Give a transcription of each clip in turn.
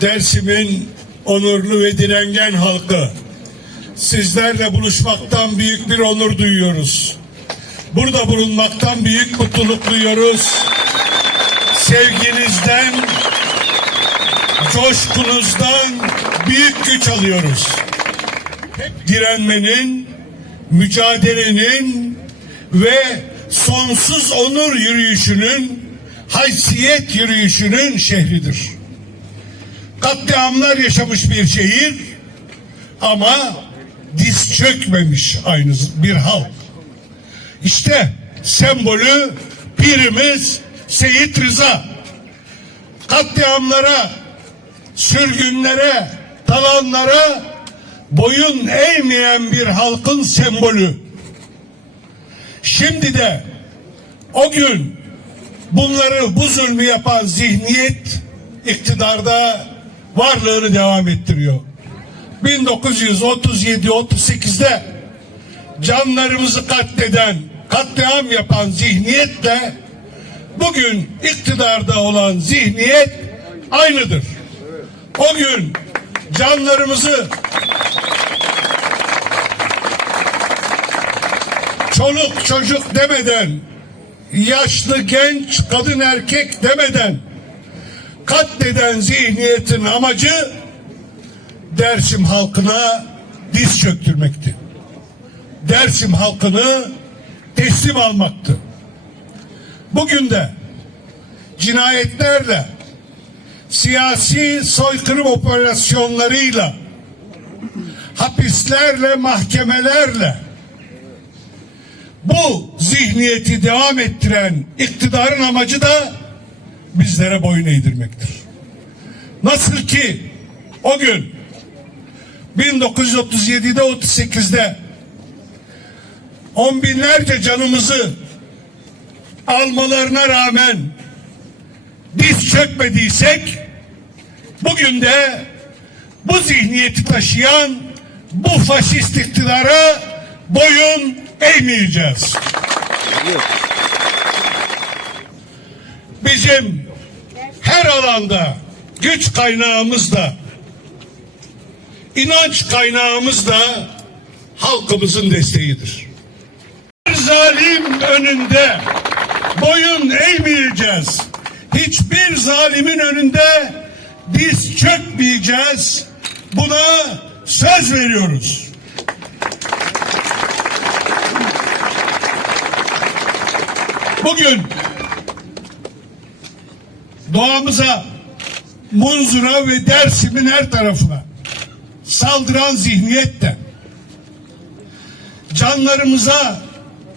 Dersim'in onurlu ve direngen halkı. Sizlerle buluşmaktan büyük bir onur duyuyoruz. Burada bulunmaktan büyük mutluluk duyuyoruz. Sevginizden, coşkunuzdan büyük güç alıyoruz. Hep direnmenin, mücadelenin ve sonsuz onur yürüyüşünün, haysiyet yürüyüşünün şehridir. Katliamlar yaşamış bir şehir ama diz çökmemiş aynı bir halk. İşte sembolü pirimiz Seyit Rıza. Katliamlara, sürgünlere, talanlara boyun eğmeyen bir halkın sembolü. Şimdi de o gün bunları bu zulmü yapan zihniyet iktidarda varlığını devam ettiriyor. 1937-38'de canlarımızı katleden, katliam yapan zihniyetle bugün iktidarda olan zihniyet aynıdır. O gün canlarımızı çoluk çocuk demeden, yaşlı genç kadın erkek demeden katleden zihniyetin amacı Dersim halkına diz çöktürmekti. Dersim halkını teslim almaktı. Bugün de cinayetlerle, siyasi soykırım operasyonlarıyla, hapislerle, mahkemelerle bu zihniyeti devam ettiren iktidarın amacı da bizlere boyun eğdirmektir. Nasıl ki o gün 1937'de 38'de on binlerce canımızı almalarına rağmen diz çökmediysek bugün de bu zihniyeti taşıyan bu faşist iktidara boyun eğmeyeceğiz. Bizim her alanda güç kaynağımız da inanç kaynağımız da halkımızın desteğidir. Bir zalim önünde boyun eğmeyeceğiz. Hiçbir zalimin önünde diz çökmeyeceğiz. Buna söz veriyoruz. Bugün doğamıza, Munzura ve Dersim'in her tarafına saldıran zihniyet de canlarımıza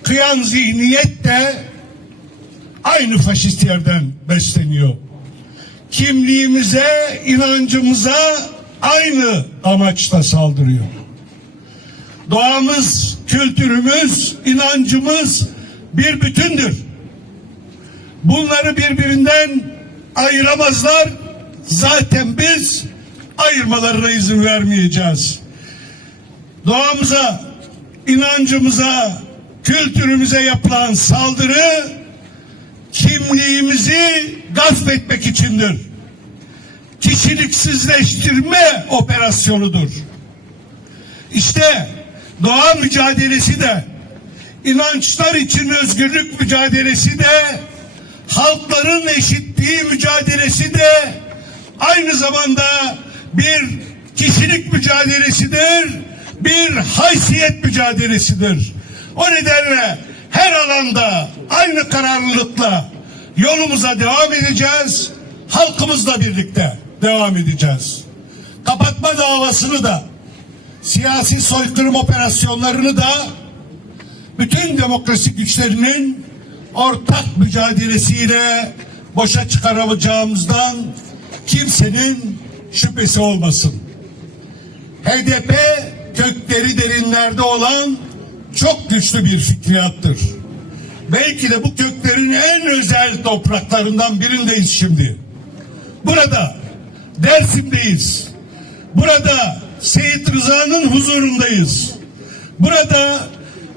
kıyan zihniyet de aynı faşist yerden besleniyor. Kimliğimize, inancımıza aynı amaçla saldırıyor. Doğamız, kültürümüz, inancımız bir bütündür. Bunları birbirinden ayıramazlar. Zaten biz ayırmalarına izin vermeyeceğiz. Doğamıza, inancımıza, kültürümüze yapılan saldırı kimliğimizi gasp içindir. Kişiliksizleştirme operasyonudur. İşte doğa mücadelesi de inançlar için özgürlük mücadelesi de halkların eşitliği mücadelesi de aynı zamanda bir kişilik mücadelesidir, bir haysiyet mücadelesidir. O nedenle her alanda aynı kararlılıkla yolumuza devam edeceğiz. Halkımızla birlikte devam edeceğiz. Kapatma davasını da siyasi soykırım operasyonlarını da bütün demokrasi güçlerinin ortak mücadelesiyle boşa çıkaramayacağımızdan kimsenin şüphesi olmasın. HDP kökleri derinlerde olan çok güçlü bir fikriyattır. Belki de bu köklerin en özel topraklarından birindeyiz şimdi. Burada Dersim'deyiz. Burada Seyit Rıza'nın huzurundayız. Burada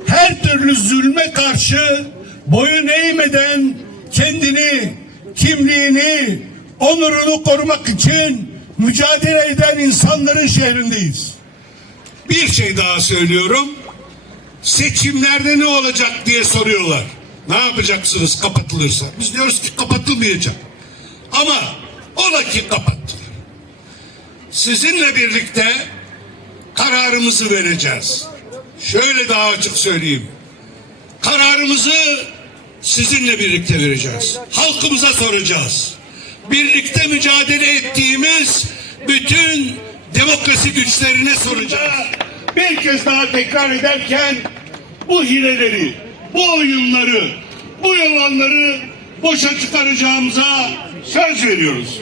her türlü zulme karşı boyun eğmeden kendini, kimliğini, onurunu korumak için mücadele eden insanların şehrindeyiz. Bir şey daha söylüyorum. Seçimlerde ne olacak diye soruyorlar. Ne yapacaksınız kapatılırsa? Biz diyoruz ki kapatılmayacak. Ama ola ki kapattılar. Sizinle birlikte kararımızı vereceğiz. Şöyle daha açık söyleyeyim. Kararımızı sizinle birlikte vereceğiz. Halkımıza soracağız. Birlikte mücadele ettiğimiz bütün demokrasi güçlerine soracağız. bir kez daha tekrar ederken bu hileleri, bu oyunları, bu yalanları boşa çıkaracağımıza söz veriyoruz.